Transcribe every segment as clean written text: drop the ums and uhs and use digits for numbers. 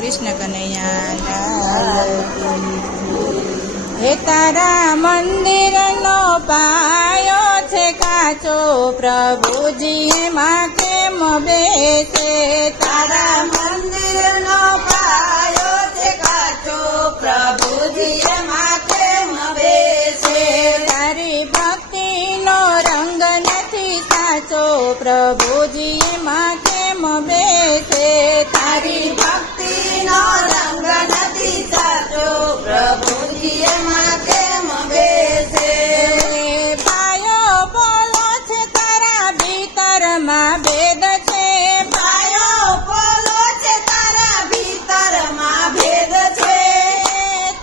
કૃષ્ણ કનૈયા હે તારા મંદિરનો પાયો છે કાચો, પ્રભુજી એમાં કેમ બેસે? તારા મંદિરનો પાયો છે કાચો, પ્રભુજી એમાં કેમ બેસે? તારી ભક્તિનો રંગ નથી સાચો, પ્રભુજી એમાં કેમ બેસે? તારી ભક્તિનો રંગ નથી સાચો, પ્રભુજી એમાં કેમ બેસે? પાયો બોલો છે તારા ભીતરમાં ભેદ છે, પાયો બોલો છે તારા ભીતરમાં ભેદ છે.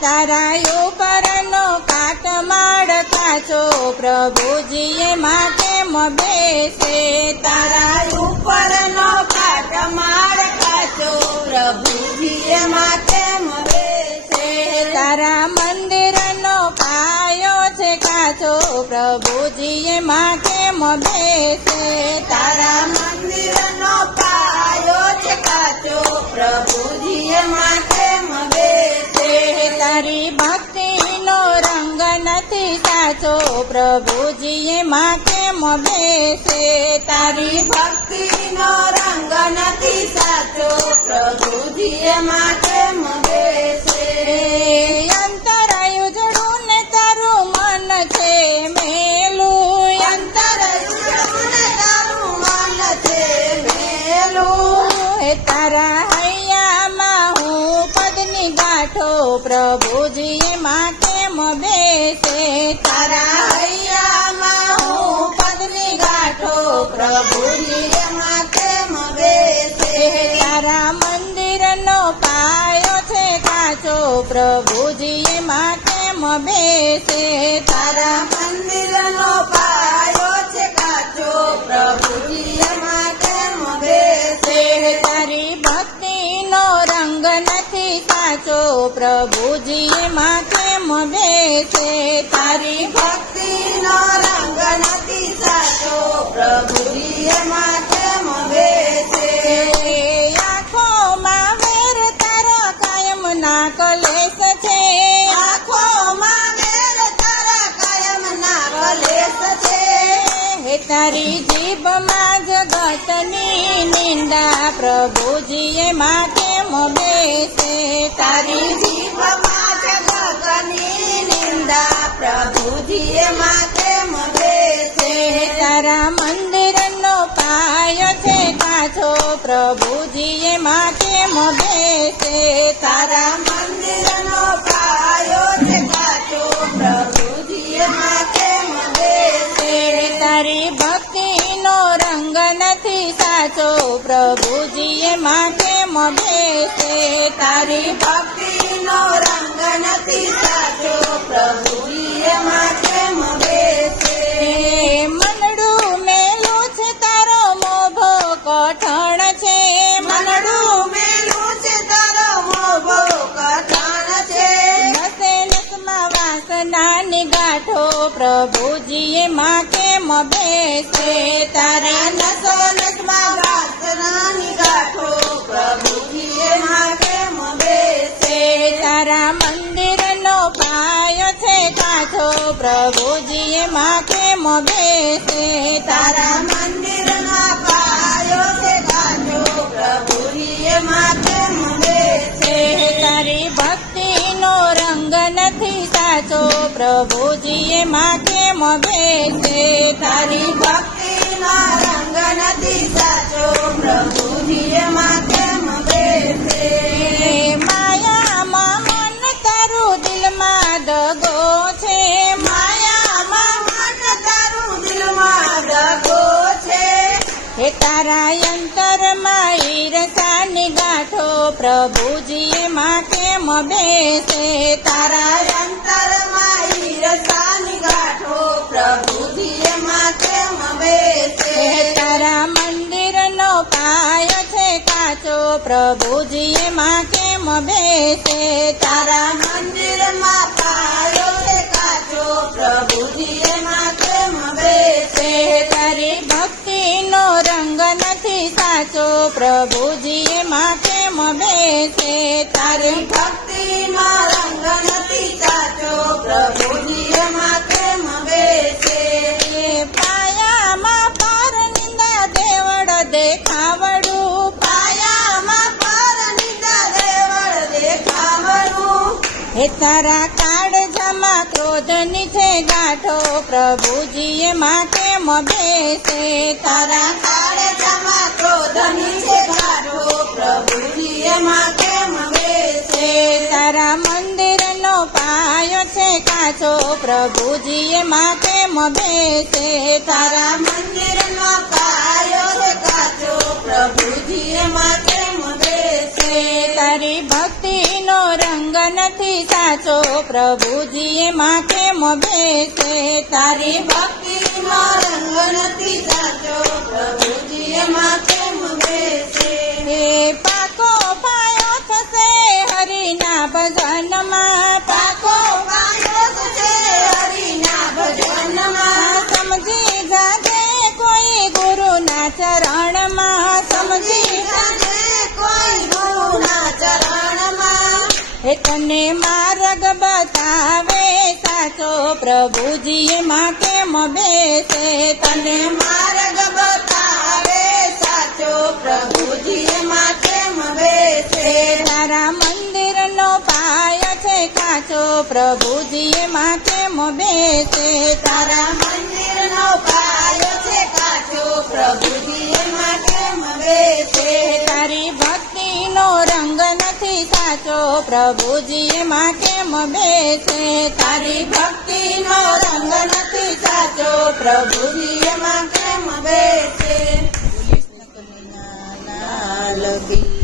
તારા ઉપરનો કાટમાળ કાચો, પ્રભુજી એમાં કેમ બેસે? તારા ઉપરનો કાટમાળ કાચો, પ્રભુજી એમાં કેમ બેસે? તારા મંદિરનો પાયો છે કાચો, પ્રભુજી એમાં કેમ બેસે? તારા મંદિરનો પાયો છે કાચો, પ્રભુજી એમાં કેમ બેસે? તારી ભક્તિનો રંગ નથી સાચો, પ્રભુજી એમાં કેમ બેસે? તારી ભક્તિનો રંગ નથી સાચો, પ્રભુજી એમાં કેમ બેસે? અંતર ઉજળું ને તારું મન છે મેલું, અંતર ઉજળું ને તારું મન છે મેલું. હે તારા હૈયામાં હું પદની ગાંઠો, પ્રભુજી એમાં કેમ બેસે? તારા હૈયામાં હું પદની ગાંઠો, પ્રભુજી એમાં કેમ બેસે? તારા મંદિરનો પાયો છે કાચો, પ્રભુજી એમાં કેમ બેસે? તારા મંદિરનો પાયો છે કાચો, પ્રભુજી એમાં કેમ બેસે? તારી ભક્તિનો રંગ નથી સાચો, પ્રભુજી એમાં કેમ બેસે? તારી ભક્તિનો રંગ નથી સાચો, પ્રભુજી એમાં કેમ બેસે? આંખોમાં વેર તારા કાયમ ના કલેશ છે, આંખોમાં મેર તારા કાયમ ના કલેશ છે. હે તારી જીભમાં જગતની નિંદા, પ્રભુજી એમાં કેમ બેસે? તારી જીભમાં જગતની નિંદા, પ્રભુજી એમાં કેમ બેસે? તારા મંદિરનો પાયો છે કાચો, પ્રભુજી એમાં કેમ બેસે? તારા મંદિરનો પાયો છે કાચો, પ્રભુજી એમાં કેમ બેસે? તારી ભક્તિનો રંગ નથી સાચો, પ્રભુજી એમાં કેમ બેસે? તારી ભક્તિનો રંગ નથી સાચો, પ્રભુજી એમાં કેમ બેસે? મનડું મેલું છે તારો મોભો કઠણ છે, મનડું મેલું છે તારો મોભો કઠણ છે. નસે નસમાં વાસનાની ગાંઠો, પ્રભુજી એમાં કેમ બેસે? તારા નસો નસમાં વાસનાની ગાંઠો, પ્રભુજી એમાં કેમ બેસે? તારા મંદિરનો પાયો છે કાચો, પ્રભુજી એમાં કેમ બેસે? તારા મંદિરમાં પાયો છે કાચો, પ્રભુજી એમાં કેમ બેસે? તારી ભક્તિનો રંગ નથી સાચો, પ્રભુજી એમાં કેમ બેસે? તારી ભક્તિનો રંગ નથી સાચો, પ્રભુજી એમાં કેમ બેસે? માયામાં મન તારું દિલમાં દગો છે, માયામાં મન તારું દિલમાં દગો છે. હે તારા અંતરમાં ઈર્ષાની ગાંઠો, પ્રભુજી એમાં કેમ બેસે? તારા અંતરમાં ઈર્ષાની ગાંઠો, પ્રભુજી એમાં કેમ બેસે? તારા મંદિરનો પાયો છે કાચો, પ્રભુજી એમાં કેમ બેસે? તારા મંદિરમાં પાયો છે કાચો, પ્રભુજી એમાં કેમ બેસે? તારી ભક્તિનો રંગ નથી સાચો, પ્રભુજી એમાં કેમ બેસે તારી ભક્તિમાં રંગ નથી સાચો પ્રભુજી એમાં કેમ બેસે પાયામાં પર નિંદા દેવળ દેખાવડું પાયામાં પર નિંદા દેવળ દેખાવડું હે તારા કાળજામાં ક્રોધની છે ગાંઠો પ્રભુજી એમાં કેમ બેસે તારા કાળજામાં ક્રોધની છે ગાંઠો પ્રભુજી એમાં કેમ બેસે તારા મંદિરનો પાયો છે કાચો પ્રભુજી એમાં કેમ બેસે તારા મંદિરનો પાયો છે કાચો પ્રભુજી એમાં કેમ બેસે તારી ભક્તિનો રંગ નથી સાચો પ્રભુજી એમાં કેમ બેસે તારી ભક્તિનો રંગ નથી સાચો પ્રભુજી એમાં કેમ બેસે હે પાકો પાયો થશે હરિના ભજનમાં પાકો પાયો છે હરિના ભજનમાં સમજી જાજે કોઈ ગુરુના ચરણમાં સમજી જાજે કોઈ ગુરુના ચરણમાં હે તને માર્ગ બતાવે સાચો પ્રભુજી એમાં કેમ બેસે તને માર્ગ બતાવે સાચો પ્રભુજી એમાં કેમ બેસે તારા મંદિરનો પાયો છે કાચો પ્રભુજી એમાં કેમ બેસે તારા મંદિરનો પાયો છે કાચો પ્રભુજી એમાં કેમ બેસે તારી ભક્તિનો રંગ નથી સાચો પ્રભુજી એમાં કેમ બેસે તારી ભક્તિનો રંગ નથી સાચો પ્રભુજી એમાં કેમ બેસે લાલ કી